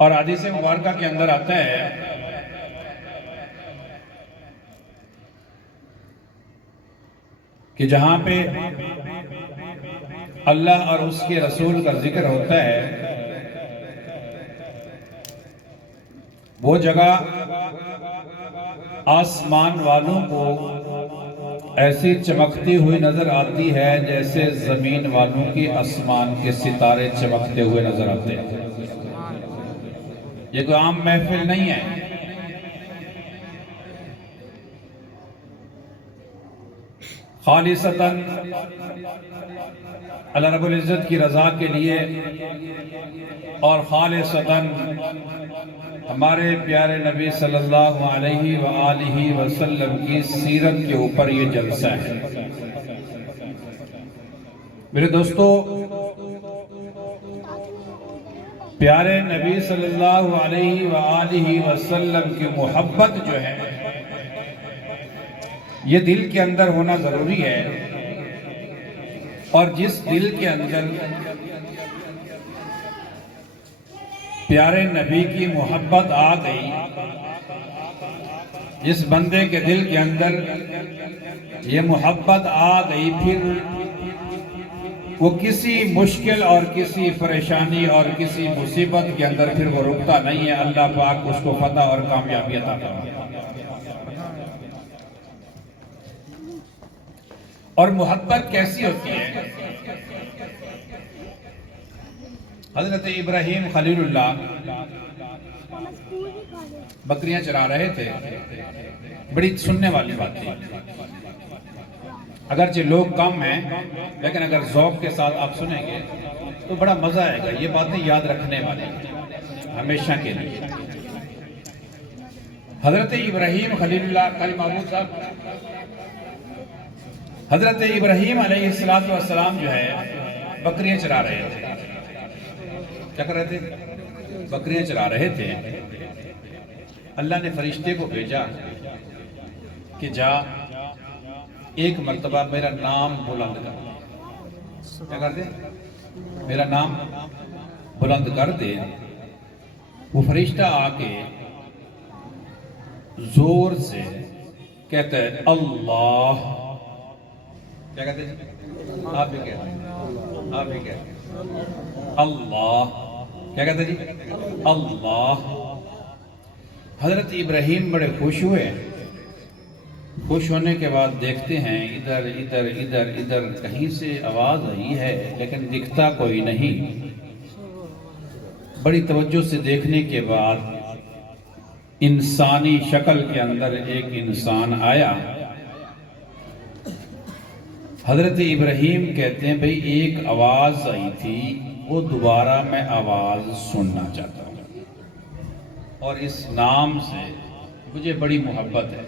اور حدیث مبارکہ کے اندر آتا ہے کہ جہاں پہ اللہ اور اس کے رسول کا ذکر ہوتا ہے وہ جگہ آسمان والوں کو ایسی چمکتی ہوئی نظر آتی ہے جیسے زمین والوں کی آسمان کے ستارے چمکتے ہوئے نظر آتے ہیں۔ یہ کوئی عام محفل نہیں ہے، خالصتاً اللہ رب العزت کی رضا کے لیے اور خالصتاً ہمارے پیارے نبی صلی اللہ علیہ وآلہ وسلم کی سیرت کے اوپر یہ جلسہ ہے۔ میرے دوستو، پیارے نبی صلی اللہ علیہ وآلہ وسلم کی محبت جو ہے یہ دل کے اندر ہونا ضروری ہے، اور جس دل کے اندر پیارے نبی کی محبت آ گئی، جس بندے کے دل کے اندر یہ محبت آ گئی، پھر وہ کسی مشکل اور کسی پریشانی اور کسی مصیبت کے اندر پھر وہ رکتا نہیں ہے۔ اللہ پاک اس کو فتح اور کامیابی عطا فرمائے۔ اور محبت کیسی ہوتی ہے؟ حضرت ابراہیم خلیل اللہ بکریاں چرا رہے تھے، بڑی سننے والی بات تھی، اگرچہ لوگ کم ہیں لیکن اگر ذوق کے ساتھ آپ سنیں گے تو بڑا مزہ آئے گا۔ یہ باتیں یاد رکھنے والی ہمیشہ کے لیے۔ حضرت ابراہیم خلیل اللہ قاری محمود صاحب، حضرت ابراہیم علیہ السلام جو ہے بکریاں چرا رہے تھے۔ کیا کر رہے تھے؟ بکریاں چرا رہے تھے۔ اللہ نے فرشتے کو بھیجا کہ جا ایک مرتبہ میرا نام بلند کر۔ کیا کر دے؟ میرا نام بلند کر دے۔ وہ فرشتہ آ کے زور سے کہتا ہے اللہ۔ کیا کہتے ہیں؟ آپ بھی کہتے ہیں، آپ بھی کہتے ہیں اللہ۔ کیا کہتے ہیں جی؟ اللہ۔ حضرت ابراہیم بڑے خوش ہوئے۔ خوش ہونے کے بعد دیکھتے ہیں ادھر ادھر ادھر ادھر کہیں سے آواز آئی ہے لیکن دکھتا کوئی نہیں۔ بڑی توجہ سے دیکھنے کے بعد انسانی شکل کے اندر ایک انسان آیا۔ حضرت ابراہیم کہتے ہیں بھئی ایک آواز آئی تھی، وہ دوبارہ میں آواز سننا چاہتا ہوں، اور اس نام سے مجھے بڑی محبت ہے۔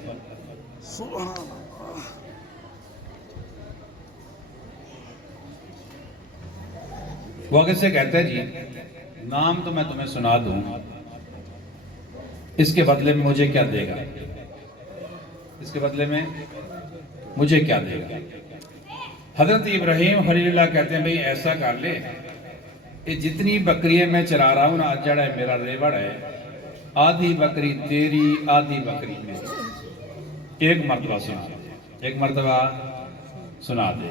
وہ آگے سے کہتا ہے جی نام تو میں تمہیں سنا دوں، اس کے بدلے میں مجھے کیا دے گا؟ اس کے بدلے میں مجھے کیا دے گا؟ حضرت ابراہیم خلیل اللہ کہتے ہیں بھئی ایسا کر لے، یہ جتنی بکریاں میں چرا رہا ہوں نا، اجڑ ہے میرا ریوڑ ہے، آدھی بکری تیری آدھی بکری میری۔ ایک مرتبہ سنا دے، ایک مرتبہ سنا دے۔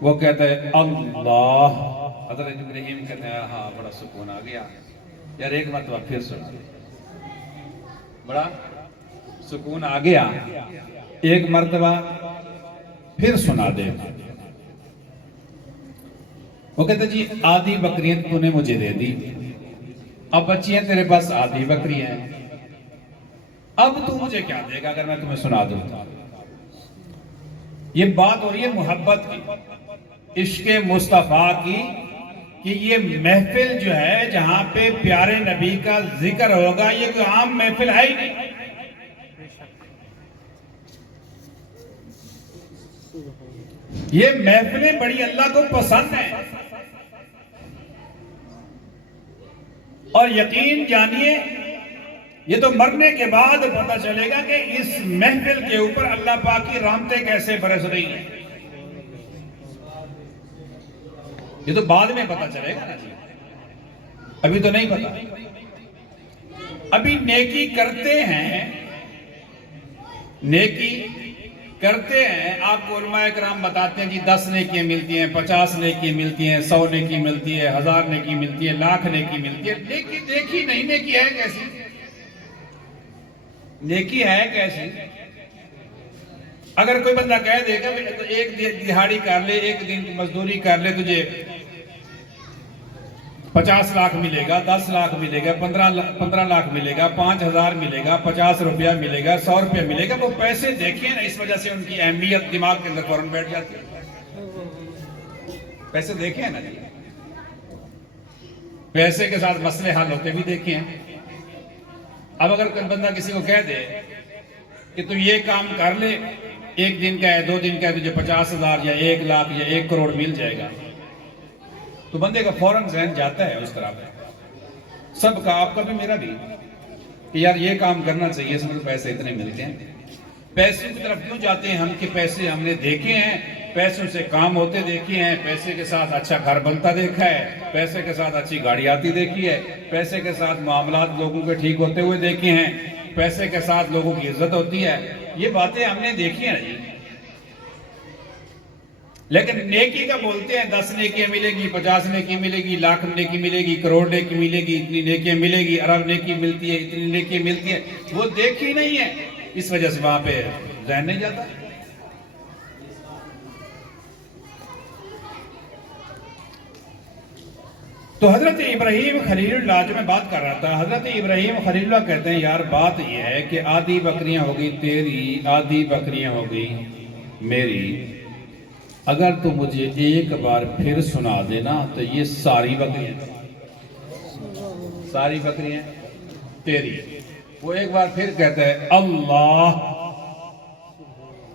وہ کہتا ہے اللہ۔ حضرت ابراہیم کہتے ہیں ہاں بڑا سکون آ گیا یار، ایک مرتبہ پھر سنا دے۔ بڑا سکون آ گیا، ایک مرتبہ پھر سنا دے۔ وہ کہتے جی آدھی بکریاں تو نے مجھے دے دی، اب بچی ہیں تیرے پاس آدھی بکری ہیں، اب تو مجھے کیا دے گا اگر میں تمہیں سنا دوں؟ یہ بات ہو رہی ہے محبت کی، عشق مصطفیٰ کی، کہ یہ محفل جو ہے جہاں پہ پیارے نبی کا ذکر ہوگا، یہ کوئی عام محفل ہے ہی نہیں۔ یہ محفلیں بڑی اللہ کو پسند ہیں، اور یقین جانیے یہ تو مرنے کے بعد پتہ چلے گا کہ اس محفل کے اوپر اللہ پاک کی رحمتیں کیسے برس رہی ہیں۔ یہ تو بعد میں پتہ چلے گا نا جی، ابھی تو نہیں پتہ۔ ابھی نیکی کرتے ہیں، نیکی کرتے ہیں، آپ کو علماء کرام بتاتے ہیں جی 10 نیکیاں ملتی ہیں، 50 نیکی ملتی ہیں، 100 نیکی ملتی ہے، 1000 نیکی ملتی ہے، 1,00,000 نیکی ملتی ہے۔ نیکی دیکھی نہیں، نیکی ہے کیسی؟ نیکی ہے کیسی؟ اگر کوئی بندہ کہہ دے گا ایک دہاڑی کر لے، ایک دن کی مزدوری کر لے، تجھے 50 لاکھ ملے گا، 10 لاکھ ملے گا، 15 لاکھ ملے گا، 5,000 ملے گا، 50 روپیہ ملے گا، 100 روپیہ ملے گا، وہ پیسے دیکھیں نا، اس وجہ سے ان کی اہمیت دماغ کے اندر فوراً بیٹھ جاتی ہے۔ پیسے دیکھیں نا جی، پیسے کے ساتھ مسئلے حل ہوتے بھی دیکھیں۔ اب اگر کوئی بندہ کسی کو کہہ دے کہ تم یہ کام کر لے، ایک دن کا ہے، 2 دن کا ہے، تجھے 50,000 یا 1 لاکھ یا 1 کروڑ مل جائے گا، تو بندے کا فوراً ذہن جاتا ہے اس طرح پہ، سب کا، آپ کا بھی میرا بھی، کہ یار یہ کام کرنا چاہیے، اس میں تو پیسے اتنے ملتے ہیں۔ پیسے کی طرف کیوں جاتے ہیں ہم؟ کہ پیسے ہم نے دیکھے ہیں، پیسوں سے کام ہوتے دیکھے ہیں، پیسے کے ساتھ اچھا گھر بنتا دیکھا ہے، پیسے کے ساتھ اچھی گاڑی آتی دیکھی ہے، پیسے کے ساتھ معاملات لوگوں کے ٹھیک ہوتے ہوئے دیکھے ہیں، پیسے کے ساتھ لوگوں کی عزت ہوتی ہے، یہ باتیں ہم نے دیکھی ہیں جی۔ لیکن نیکی کا بولتے ہیں 10 نیکیاں ملے گی، 50 نیکی ملے گی، 1,00,000 نیکی ملے گی، کروڑ نیکی ملے گی، اتنی نیکیاں ملے گی، ارب نیکی ملتی ہے، اتنی نیکیاں ملتی ہیں، وہ دیکھی نہیں ہے، اس وجہ سے وہاں پہ ذہن نہیں جاتا۔ تو حضرت ابراہیم خلیل اللہ، جو میں بات کر رہا تھا، حضرت ابراہیم خلیل اللہ کہتے ہیں یار بات یہ ہے کہ آدھی بکریاں ہو گئی تیری، آدھی بکریاں ہو گئی میری، اگر تو مجھے ایک بار پھر سنا دینا تو یہ ساری بکریاں تیری۔ وہ ایک بار پھر کہتا ہے اللہ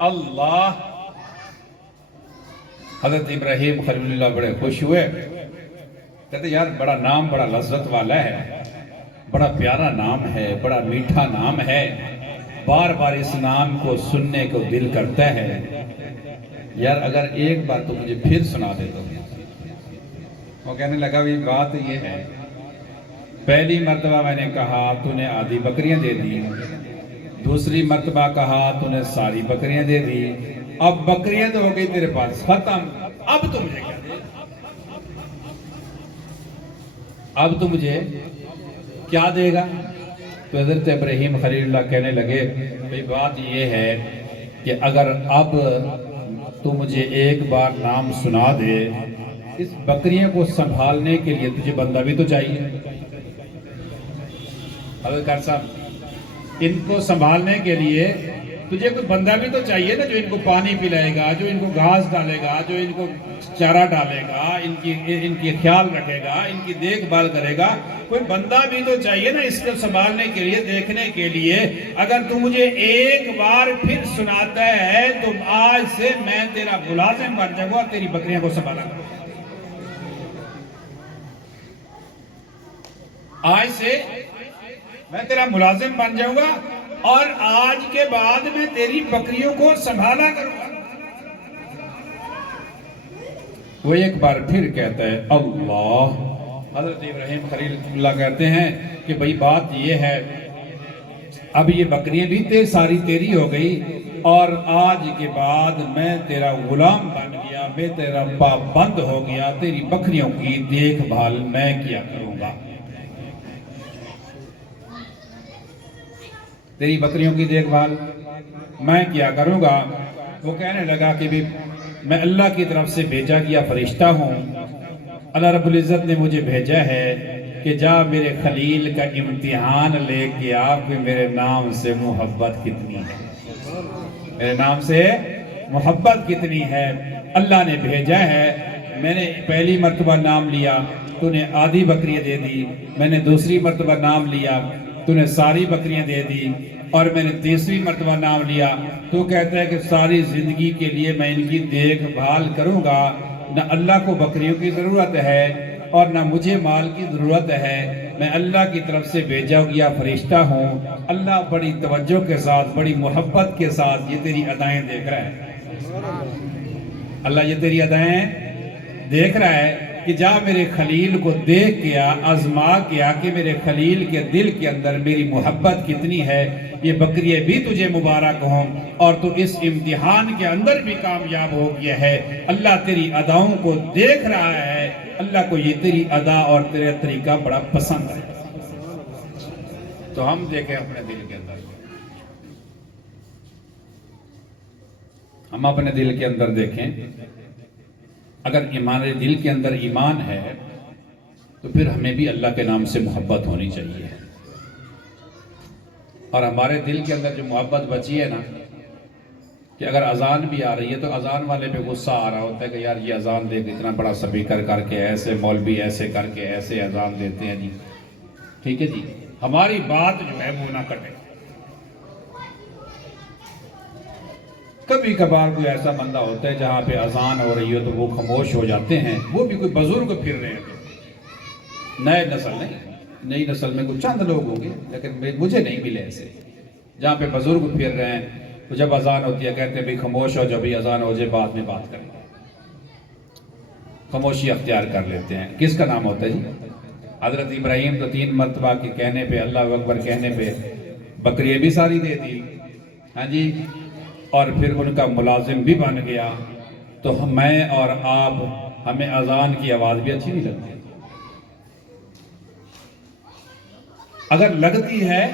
اللہ۔ حضرت ابراہیم خلیل اللہ بڑے خوش ہوئے، کہتے یار بڑا نام بڑا لذت والا ہے، بڑا پیارا نام ہے، بڑا میٹھا نام ہے، بار بار اس نام کو سننے کو دل کرتا ہے، یار اگر ایک بار تو مجھے پھر سنا دے تو۔ وہ کہنے لگا بھی بات یہ ہے، پہلی مرتبہ میں نے کہا تو نے آدھی بکریاں دے دی، دوسری مرتبہ کہا تو نے ساری بکریاں دے دی، اب بکریاں تو ہو گئی تیرے پاس ختم، اب تو مجھے کیا دے گا؟ اب تو مجھے کیا دے گا؟ تو حضرت ابراہیم خلیل اللہ کہنے لگے بھئی بات یہ ہے کہ اگر اب تو مجھے ایک بار نام سنا دے، اس بکریوں کو سنبھالنے کے لیے تجھے بندہ بھی تو چاہیے۔ حضرت کار صاحب، ان کو سنبھالنے کے لیے تجھے کوئی بندہ بھی تو چاہیے نا، جو ان کو پانی پلائے گا، جو ان کو گھاس ڈالے گا، جو ان کو چارہ ڈالے گا، ان کی خیال رکھے گا، ان کی دیکھ بھال کرے گا، کوئی بندہ بھی تو چاہیے نا اس کو سنبھالنے کے لیے، دیکھنے کے لیے۔ اگر تو مجھے ایک بار پھر سناتا ہے تو آج سے میں تیرا ملازم بن جاؤں گا اور تیری بکریاں کو سنبھالا کروں گا۔ آج سے میں تیرا ملازم بن جاؤں گا اور آج کے بعد میں تیری بکریوں کو سنبھالا کروں گا۔ وہ ایک بار پھر کہتا ہے اللہ۔ حضرت ابراہیم خلیل اللہ کہتے ہیں کہ بھئی بات یہ ہے، اب یہ بکریاں بھی ساری تیری ہو گئی اور آج کے بعد میں تیرا غلام بن گیا، میں تیرا پابند ہو گیا، تیری بکریوں کی دیکھ بھال میں کیا کروں گا، تیری بکریوں کی دیکھ بھال میں کیا کروں گا۔ وہ کہنے لگا کہ بھی میں اللہ کی طرف سے بھیجا گیا فرشتہ ہوں، اللہ رب العزت نے مجھے بھیجا ہے کہ جا میرے خلیل کا امتحان لے کے آ کہ میرے نام سے محبت کتنی ہے، میرے نام سے محبت کتنی ہے۔ اللہ نے بھیجا ہے، میں نے پہلی مرتبہ نام لیا تو نے آدھی بکریاں دے دی، میں نے دوسری مرتبہ نام لیا تو نے ساری بکریاں دے دی، اور میں نے تیسری مرتبہ نام لیا تو کہتا ہے کہ ساری زندگی کے لیے میں ان کی دیکھ بھال کروں گا۔ نہ اللہ کو بکریوں کی ضرورت ہے اور نہ مجھے مال کی ضرورت ہے، میں اللہ کی طرف سے بھیجا گیا فرشتہ ہوں۔ اللہ بڑی توجہ کے ساتھ، بڑی محبت کے ساتھ یہ تیری ادائیں دیکھ رہا ہے، اللہ یہ تیری ادائیں دیکھ رہا ہے، کہ جا میرے خلیل کو دیکھ کے آزما کے کہ میرے خلیل کے دل کے اندر میری محبت کتنی ہے، یہ بکریے بھی تجھے مبارک ہوں اور تو اس امتحان کے اندر بھی کامیاب ہو گیا ہے۔ اللہ تیری اداؤں کو دیکھ رہا ہے، اللہ کو یہ تیری ادا اور تیرا طریقہ بڑا پسند ہے۔ تو ہم دیکھیں اپنے دل کے اندر، ہم اپنے دل کے اندر دیکھیں، اگر ہمارے دل کے اندر ایمان ہے تو پھر ہمیں بھی اللہ کے نام سے محبت ہونی چاہیے۔ اور ہمارے دل کے اندر جو محبت بچی ہے نا، کہ اگر اذان بھی آ رہی ہے تو اذان والے پہ غصہ آ رہا ہوتا ہے کہ یار یہ اذان دیکھ اتنا بڑا سپیکر کر کے ایسے مولوی ایسے کر کے ایسے اذان دیتے ہیں جی، ٹھیک ہے جی، ہماری بات جو ہے وہ نہ کٹے۔ کبھی کبھار کوئی ایسا بندہ ہوتا ہے جہاں پہ اذان ہو رہی ہو تو وہ خاموش ہو جاتے ہیں، وہ بھی کوئی بزرگ پھر رہے ہیں، نئے نسل نہیں، نئی نسل میں کچھ چند لوگ ہوں گے لیکن مجھے نہیں ملے ایسے، جہاں پہ بزرگ پھر رہے ہیں تو جب اذان ہوتی ہے کہتے ہیں بھی خاموش ہو، جب بھی اذان ہو جائے بعد میں بات کریں، خاموشی اختیار کر لیتے ہیں۔ کس کا نام ہوتا ہے جی؟ حضرت ابراہیم تو 3 مرتبہ کے کہنے پہ، اللہ اکبر کہنے پہ بکریاں بھی ساری دے دی، ہاں جی، اور پھر ان کا ملازم بھی بن گیا۔ تو میں اور آپ، ہمیں اذان کی آواز بھی اچھی نہیں لگتی؟ اگر لگتی ہے،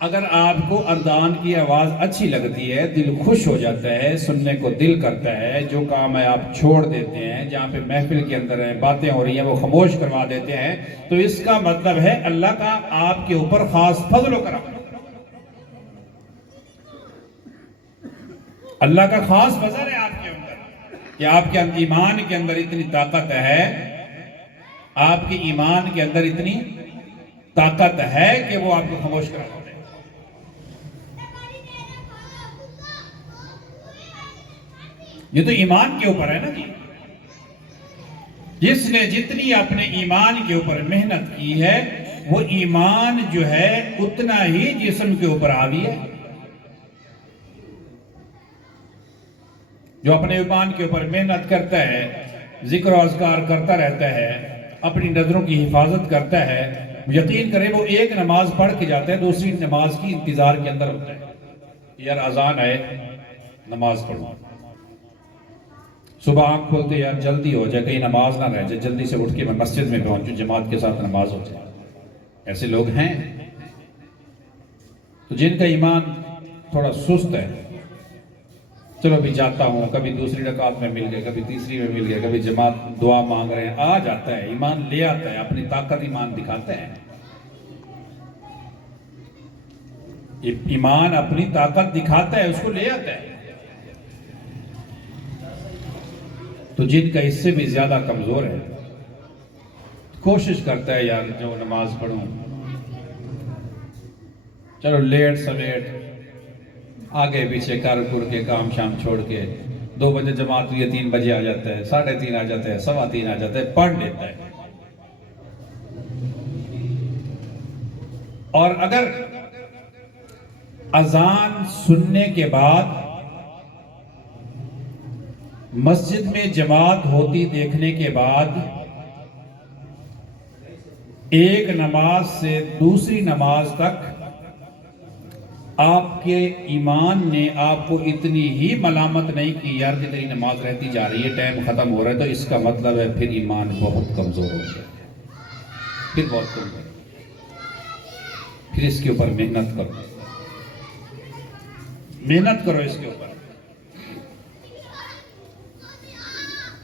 اگر آپ کو اذان کی آواز اچھی لگتی ہے، دل خوش ہو جاتا ہے، سننے کو دل کرتا ہے، جو کام ہے آپ چھوڑ دیتے ہیں، جہاں پہ محفل کے اندر ہیں باتیں ہو رہی ہیں وہ خاموش کروا دیتے ہیں، تو اس کا مطلب ہے اللہ کا آپ کے اوپر خاص فضل و کرم، اللہ کا خاص فضل ہے آپ کے اندر، کہ آپ کے ایمان کے اندر اتنی طاقت ہے، آپ کے ایمان کے اندر اتنی طاقت ہے کہ وہ آپ کو خاموش کرا دیتے ہیں۔ یہ تو ایمان کے اوپر ہے نا جی، جس نے جتنی اپنے ایمان کے اوپر محنت کی ہے وہ ایمان جو ہے اتنا ہی جسم کے اوپر حاوی ہے۔ جو اپنے ایمان کے اوپر محنت کرتا ہے، ذکر و اذکار کرتا رہتا ہے، اپنی نظروں کی حفاظت کرتا ہے، یقین کرے وہ ایک نماز پڑھ کے جاتا ہے، دوسری نماز کی انتظار کے اندر ہوتا ہے، یار اذان آئے نماز پڑھو، صبح آنکھ کھولتے یار جلدی ہو جائے کہیں نماز نہ رہ جائے، جلدی سے اٹھ کے میں مسجد میں پہنچوں، جماعت کے ساتھ نماز ہو جائے۔ ایسے لوگ ہیں تو جن کا ایمان تھوڑا سست ہے، چلو بھی جاتا ہوں، کبھی دوسری رکعت میں مل گئے، کبھی تیسری میں مل گئے، کبھی جماعت دعا مانگ رہے ہیں، آ جاتا ہے، ایمان لے آتا ہے، اپنی طاقت ایمان دکھاتا ہے، ایمان اپنی طاقت دکھاتا ہے، اس کو لے آتا ہے۔ تو جن کا اس سے بھی زیادہ کمزور ہے کوشش کرتا ہے یار جو نماز پڑھوں، چلو لیٹ سویٹ آگے پیچھے کر کے کام شام چھوڑ کے 2 بجے جماعت ہوئی ہے 3 بجے آ جاتا ہے، 3:30 آ جاتا ہے، 3:15 آ جاتا ہے، پڑھ لیتا ہے۔ اور اگر اذان سننے کے بعد مسجد میں جماعت ہوتی دیکھنے کے بعد ایک نماز سے دوسری نماز تک آپ کے ایمان نے آپ کو اتنی ہی ملامت نہیں کی یار کہ تیری نماز رہتی جا رہی ہے، ٹائم ختم ہو رہا ہے، تو اس کا مطلب ہے پھر ایمان بہت کمزور ہو گیا، پھر بہت کمزور، پھر اس کے اوپر محنت کرو، محنت کرو اس کے اوپر،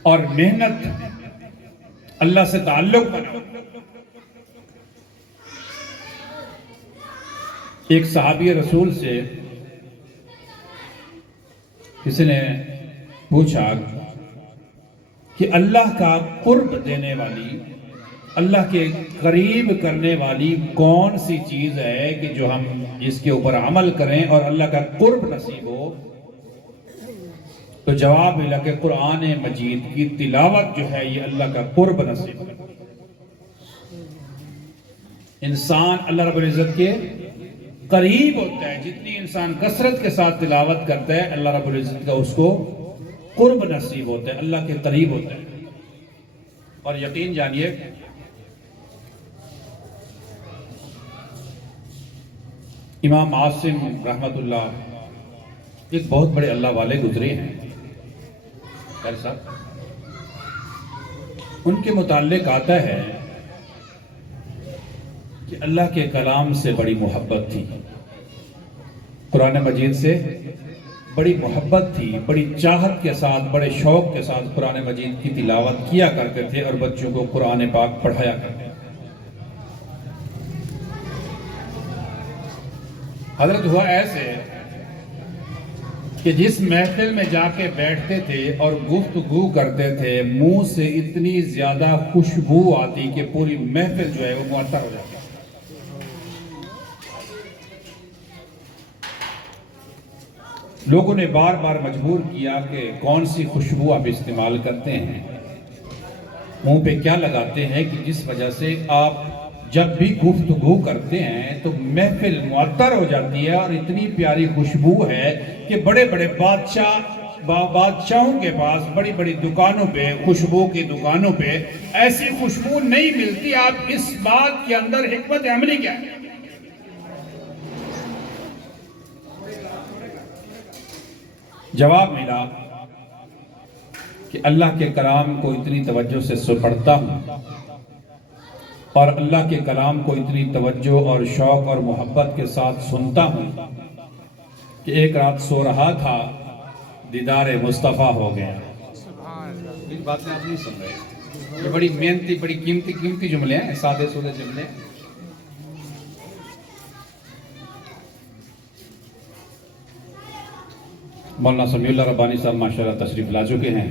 اور محنت اللہ سے تعلق بناؤ۔ ایک صحابی رسول سے کسی نے پوچھا کہ اللہ کا قرب دینے والی، اللہ کے قریب کرنے والی کون سی چیز ہے کہ جو ہم اس کے اوپر عمل کریں اور اللہ کا قرب نصیب ہو؟ تو جواب ملا کہ قرآن مجید کی تلاوت جو ہے یہ اللہ کا قرب نصیب ہے۔ انسان اللہ رب العزت کے قریب ہوتا ہے، جتنی انسان کثرت کے ساتھ تلاوت کرتا ہے اللہ رب العزت کا اس کو قرب نصیب ہوتا ہے، اللہ کے قریب ہوتا ہے۔ اور یقین جانیے امام عاصم رحمت اللہ ایک بہت بڑے اللہ والے گزرے ہیں، صاحب ان کے متعلق آتا ہے کہ اللہ کے کلام سے بڑی محبت تھی، قرآن مجید سے بڑی محبت تھی، بڑی چاہت کے ساتھ، بڑے شوق کے ساتھ قرآن مجید کی تلاوت کیا کرتے تھے اور بچوں کو قرآن پاک پڑھایا کرتے تھے۔ حضرت ہوا ایسے کہ جس محفل میں جا کے بیٹھتے تھے اور گفتگو کرتے تھے، منہ سے اتنی زیادہ خوشبو آتی کہ پوری محفل جو ہے وہ معطر ہو جاتی۔ لوگوں نے بار بار مجبور کیا کہ کون سی خوشبو آپ استعمال کرتے ہیں، منہ پہ کیا لگاتے ہیں کہ جس وجہ سے آپ جب بھی گفتگو کرتے ہیں تو محفل معطر ہو جاتی ہے، اور اتنی پیاری خوشبو ہے کہ بڑے بڑے بادشاہوں کے پاس بڑی بڑی دکانوں پہ، خوشبو کی دکانوں پہ ایسی خوشبو نہیں ملتی۔ آپ اس بات کے اندر حکمت عملی کیا ہے؟ جواب ملا کہ اللہ کے کلام کو اتنی توجہ سے پڑھتا ہوں اور اللہ کے کلام کو اتنی توجہ اور شوق اور محبت کے ساتھ سنتا ہوں کہ ایک رات سو رہا تھا، دیدار مصطفیٰ ہو گیا۔ اس بات میں آپ نہیں سن رہے، یہ بڑی محنتی، بڑی قیمتی جملے ہیں، سادے سودے جملے ہیں۔ مولانا سمیع اللہ ربانی صاحب ماشاءاللہ تشریف لا چکے ہیں،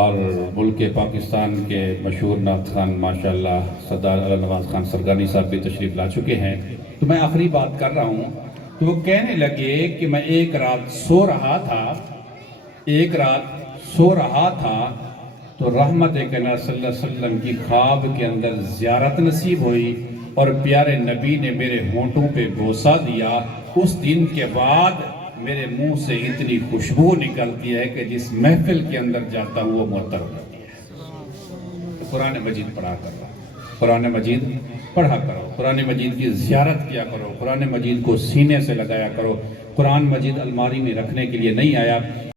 اور ملک پاکستان کے مشہور نعت خوان ماشاءاللہ سردار اعلیٰ نواز خان سرگانی صاحب بھی تشریف لا چکے ہیں۔ تو میں آخری بات کر رہا ہوں کہ وہ کہنے لگے کہ میں ایک رات سو رہا تھا تو رحمت کائنات صلی اللہ علیہ وسلم کی خواب کے اندر زیارت نصیب ہوئی اور پیارے نبی نے میرے ہونٹوں پہ بوسہ دیا۔ اس دن کے بعد میرے منہ سے اتنی خوشبو نکلتی ہے کہ جس محفل کے اندر جاتا ہوں وہ معطر ہو جاتی ہے۔ قرآن مجید پڑھا کرو، قرآن مجید پڑھا کرو، قرآن مجید کی زیارت کیا کرو، قرآن مجید کو سینے سے لگایا کرو۔ قرآن مجید الماری میں رکھنے کے لیے نہیں آیا۔